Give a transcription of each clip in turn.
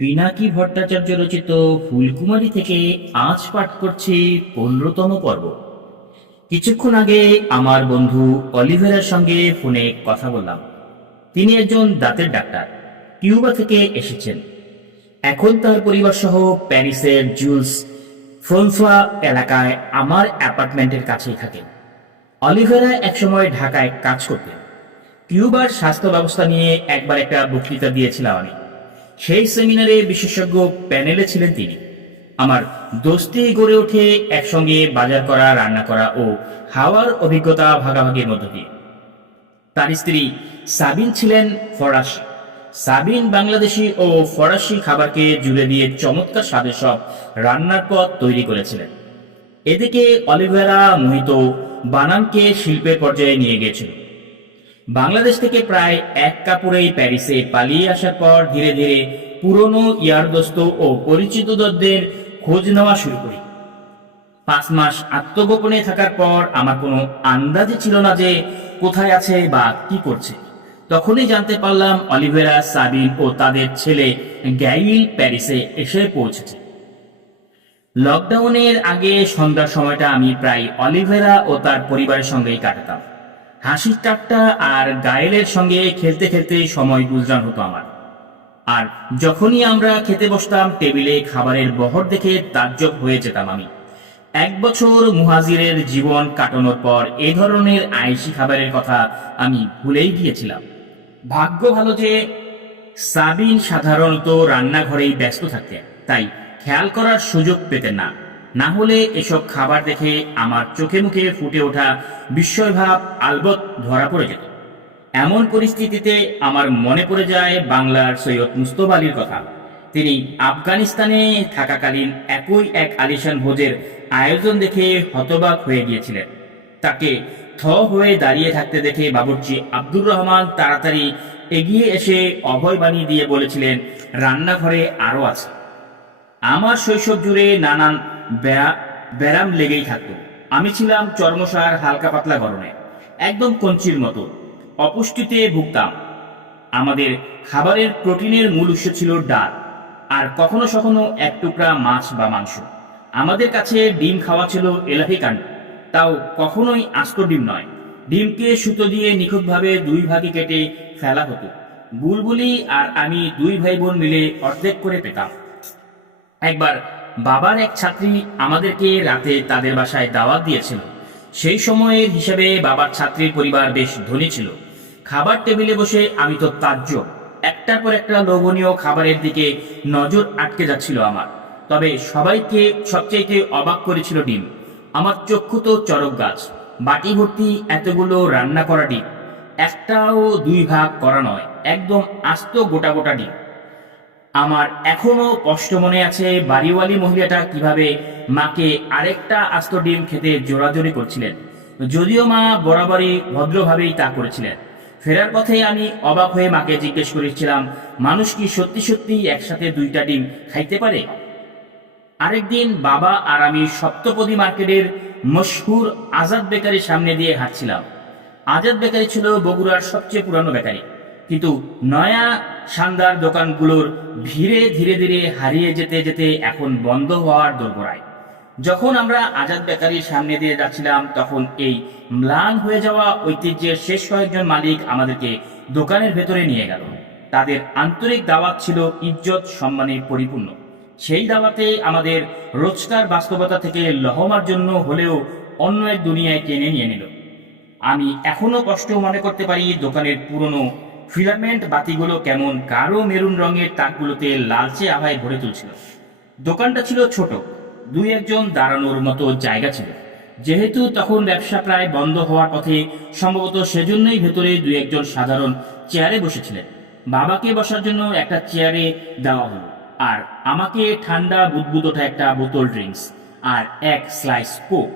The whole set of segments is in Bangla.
পিনাকি ভট্টাচার্য রচিত ফুলকুমারী থেকে আজ পাঠ করছি পনেরোতম পর্ব। কিছুক্ষণ আগে আমার বন্ধু অলিভেরার সঙ্গে ফোনে কথা বললাম। তিনি একজন দাঁতের ডাক্তার, কিউবা থেকে এসেছেন। এখন তার পরিবার সহ প্যারিসের জুলস ফ্রন্সোয়া এলাকায় আমার অ্যাপার্টমেন্টের কাছেই থাকেন। অলিভেরা একসময় ঢাকায় কাজ করতেন। কিউবার স্বাস্থ্য ব্যবস্থা নিয়ে একবার একটা বক্তৃতা দিয়েছিলাম আমি। সেই সেমিনারে বিশেষজ্ঞ প্যানেলে ছিলেন তিনি। আমার দোস্তি গড়ে ওঠে একসঙ্গে বাজার করা, রান্না করা ও হাওয়ার অভিজ্ঞতা ভাগাভাগির মধ্য দিয়ে। তার স্ত্রী সাবিন ছিলেন ফরাসি। সাবিন বাংলাদেশি ও ফরাসি খাবারকে জুড়ে দিয়ে চমৎকার স্বাদের সব রান্নার পথ তৈরি করেছিলেন। এদিকে অলিভেরা মোহিত বানানকে শিল্পের পর্যায়ে নিয়ে গিয়েছিল। বাংলাদেশ থেকে প্রায় এক কাপড়েই প্যারিসে পালিয়ে আসার পর ধীরে ধীরে পুরনো ইয়ারদোস্ত ও পরিচিতদের খোঁজ নেওয়া শুরু করি। পাঁচ মাস আত্মগোপনে থাকার পর আমার কোনো আন্দাজই ছিল না যে কোথায় আছে বা কি করছে। তখনই জানতে পারলাম অলিভেরা সাবিন ও তাদের ছেলে গ্যাইল প্যারিসে এসে পৌঁছেছে। লকডাউনের আগে সন্ধ্যার সময়টা আমি প্রায় অলিভেরা ও তার পরিবারের সঙ্গেই কাটাতাম। হাসির টাকটা আর গায়েলের সঙ্গে খেলতে খেলতে সময় গুজরান হতো আমার। আর যখনই আমরা খেতে বসতাম, টেবিলে খাবারের বহর দেখে তাজ্জব হয়ে যেতাম আমি। এক বছর মুহাজিরের জীবন কাটানোর পর এ ধরনের আইসি খাবারের কথা আমি ভুলেই গিয়েছিলাম। ভাগ্য ভালো যে সাবিন সাধারণত রান্নাঘরেই ব্যস্ত থাকতেন, তাই খেয়াল করার সুযোগ পেতেন না। না হলে এসব খাবার দেখে আমার চোখে মুখে ফুটে ওঠা বিস্ময়ভাব আলবত ধরা পড়ে যেত। এমন পরিস্থিতিতে আমার মনে পড়ে যায় বাংলার সৈয়দ মুস্তফ আলীর কথা। তিনি আফগানিস্তানে থাকাকালীন একই এক আলিশান ভোজের আয়োজন দেখে হতবাক হয়ে গিয়েছিলেন। তাকে থ হয়ে দাঁড়িয়ে থাকতে দেখে বাবুর্চি আব্দুর রহমান তাড়াতাড়ি এগিয়ে এসে অভয় বাণী দিয়ে বলেছিলেন, রান্নাঘরে আরও আছে। আমার শৈশব জুড়ে নানান ব্যারাম লেগেই থাকতো। আমি ছিলাম চর্মসার হালকা পাতলা গরমে একদম কঞ্চির মতো। অপুষ্টিতে ভুগতাম। আমাদের খাবারের প্রোটিনের মূল উৎস ছিল ডাল, আর কখনো সখনো এক টুকরা মাছ বা মাংস। আমাদের কাছে ডিম খাওয়া ছিল এলাহি কাণ্ড। তাও কখনোই আস্ত ডিম নয়। ডিমকে সুতো দিয়ে নিখুঁতভাবে দুই ভাগে কেটে ফেলা হতো। বুলবুলি আর আমি দুই ভাই বোন মিলে অর্ধেক করে পেতাম। একবার বাবার এক ছাত্রী আমাদেরকে রাতে তাদের বাসায় দাওয়াত দিয়েছিল। সেই সময়ের হিসাবে বাবার ছাত্রীর পরিবার বেশ ধনী ছিল। খাবার টেবিলে বসে আমি তো তাজ্য। একটার পর একটা লোভনীয় খাবারের দিকে নজর আটকে যাচ্ছিল আমার। তবে সবাইকে সবচেয়ে অবাক করেছিল ডিম। আমার চক্ষু তো চরক গাছ। বাটি ভর্তি এতগুলো রান্না করা ডিম। একটাও দুই ভাগ করা নয়, একদম আস্ত গোটা গোটা ডিম। আমার এখনও কষ্ট মনে আছে বাড়িওয়ালি মহিলাটা কীভাবে মাকে আরেকটা আস্ত ডিম খেতে জোরাজোরি করছিলেন। যদিও মা বরাবরই ভদ্রভাবেই তা করেছিলেন। ফেরার পথে আমি অবাক হয়ে মাকে জিজ্ঞেস করেছিলাম, মানুষ কি সত্যি সত্যি একসাথে দুইটা ডিম খাইতে পারে? আরেকদিন বাবা আর আমি সপ্তপদী মার্কেটের মশহুর আজাদ বেকারির সামনে দিয়ে হাঁটছিলাম। আজাদ বেকারি ছিল বগুড়ার সবচেয়ে পুরানো বেকারি। কিন্তু নয়া শানদার দোকানগুলোর ধীরে ধীরে ধীরে হারিয়ে যেতে যেতে এখন বন্ধ হওয়ার দোরগোড়ায় যখন আমরা আজাদ বেকারির সামনে দিয়ে যাচ্ছিলাম, তখন এই ম্লান হয়ে যাওয়া ঐতিহ্যের শেষ কয়েকজন মালিক আমাদেরকে দোকানের ভেতরে নিয়ে গেল। তাদের আন্তরিক দাওয়াত ছিল ইজ্জত, সম্মানে পরিপূর্ণ। সেই দাওয়াতে আমাদের রোজকার বাস্তবতা থেকে লহমার জন্য হলেও অন্য এক দুনিয়ায় টেনে নিয়ে নিল। আমি এখনও কষ্ট মনে করতে পারি দোকানের পুরনো ফিলামেন্ট বাতিগুলো কেমন? গাঢ় মেরুন রঙের তাকগুলোতে লালচে আভায় ভরে তুলছিল। দোকানটা ছিল ছোট। দুই একজন দাঁড়ানোর মতো জায়গা ছিল। যেহেতু তখন ব্যবসা প্রায় বন্ধ হওয়ার পথে, সম্ভবত সেজন্যই ভেতরে দুই একজন সাধারণ চেয়ারে বসেছিলেন। বাবাকে বসার জন্য একটা চেয়ারে দেওয়া হলো। আর আমাকে ঠান্ডা বুদবুদোটা একটা বোতল ড্রিঙ্কস আর এক স্লাইস কোক।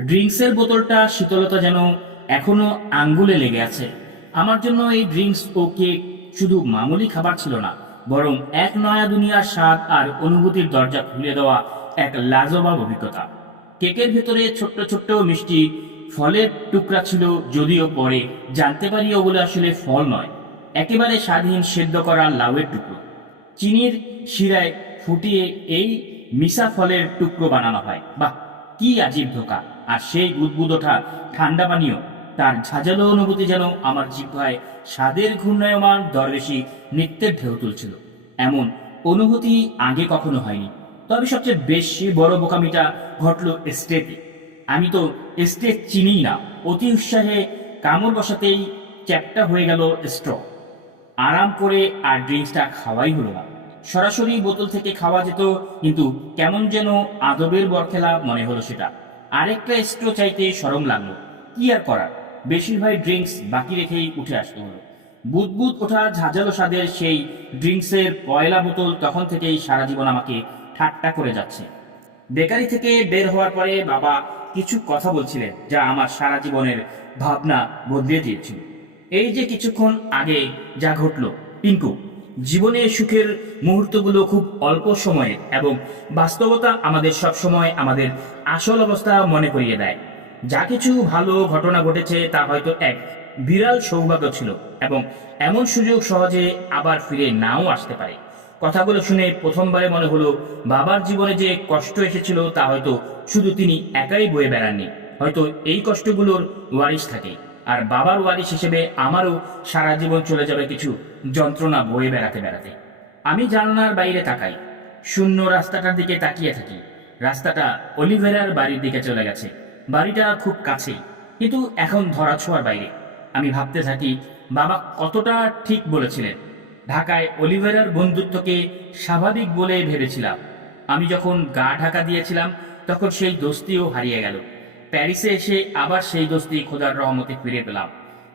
ড্রিঙ্কসের বোতলটা শীতলতা যেন এখনও আঙ্গুলে লেগে আছে। আমার জন্য এই ড্রিঙ্কস ও কেক শুধু মামুলি খাবার ছিল না, বরং এক নয়া দুনিয়ার স্বাদ আর অনুভূতির দরজা খুলে দেওয়া এক লাজবাব অভিজ্ঞতা। কেকের ভেতরে ছোট্ট ছোট্ট মিষ্টি ফলের টুকরা ছিল যদিও পরে জানতে পারি ওগুলো আসলে ফল নয়, একেবারে স্বাধীন সেদ্ধ করা লাউয়ের টুকরো। চিনির শিরায় ফুটিয়ে এই মিশা ফলের টুকরো বানানো হয়। বাহ, কি আজীব ধোকা, আর সেই বুদবুদ ওঠা ঠান্ডা পানীয় তার ঝাঁঝালো অনুভূতি যেন আমার জিহ্বায় স্বাদের ঘূর্ণায়মান দরবেশি নৃত্যের ঢেউ তুলছিল। এমন অনুভূতি আগে কখনো হয়নি। তবে সবচেয়ে বেশি বড় বোকামিটা ঘটলো স্টেটে আমি তো স্টেট চিনিই না। অতি উৎসাহে কামড় বসাতেই চ্যাপটা হয়ে গেল স্ট্র। আরাম করে আর ড্রিঙ্কসটা খাওয়াই হলো না। সরাসরি বোতল থেকে খাওয়া যেত, কিন্তু কেমন যেন আদবের বরখেলা মনে হলো সেটা। আরেকটা স্ট্রো চাইতে সরম লাগল। কি আর করার? বেশিরভাগ ড্রিঙ্কস বাকি রেখেই উঠে আসতে হলো। বুদবুদ ওঠা ঝাঁঝালো স্বাদের সেই ড্রিঙ্কসের পয়লা বোতল তখন থেকেই সারা জীবন আমাকে ঠাট্টা করে যাচ্ছে। বেকারি থেকে বের হওয়ার পরে বাবা কিছু কথা বলছিলেন যা আমার সারা জীবনের ভাবনা বদলে দিয়েছিল। এই যে কিছুক্ষণ আগে যা ঘটলো, পিঙ্কু, জীবনে সুখের মুহূর্তগুলো খুব অল্প সময়ে এবং বাস্তবতা আমাদের সব সময় আমাদের আসল অবস্থা মনে করিয়ে দেয়। যা কিছু ভালো ঘটনা ঘটেছে তা হয়তো এক বিরাল সৌভাগ্য ছিল এবং এমন সুযোগ সহজে আবার ফিরে নাও আসতে পারে। কথাগুলো শুনে প্রথমবারে মনে হলো, বাবার জীবনে যে কষ্ট এসেছিল তা হয়তো শুধু তিনি একাই বয়ে বেড়াননি। হয়তো এই কষ্টগুলোর ওয়ারিশ থাকে। আর বাবার ওয়ারিশ হিসেবে আমারও সারা জীবন চলে যাবে কিছু যন্ত্রণা বয়ে বেড়াতে বেড়াতে। আমি জানলার বাইরে তাকাই। শূন্য রাস্তাটার দিকে তাকিয়ে থাকি। রাস্তাটা অলিভেরার বাড়ির দিকে চলে গেছে। বাড়িটা খুব কাছেই। কিন্তু এখন ধরা ছোঁয়ার বাইরে। আমি ভাবতে থাকি, বাবা কতটা ঠিক বলেছিলেন। ঢাকায় অলিভেরার বন্ধুত্বকে স্বাভাবিক বলে ভেবেছিলাম। আমি যখন গা ঢাকা দিয়েছিলাম, তখন সেই দোস্তিও হারিয়ে গেল। প্যারিসে এসে আবার সেই দোস্তি খোদার রহমতে ফিরে পেলাম।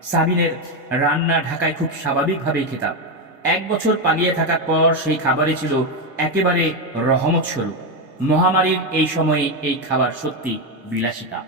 সাবিনের রান্না ঢাকায় খুব স্বাভাবিকভাবেই খেতাম। এক বছর পালিয়ে থাকার পর সেই খাবারই ছিল একেবারে রহমত স্বরূপ। মহামারীর এই সময়ে এই খাবার সত্যি বিলাসিতা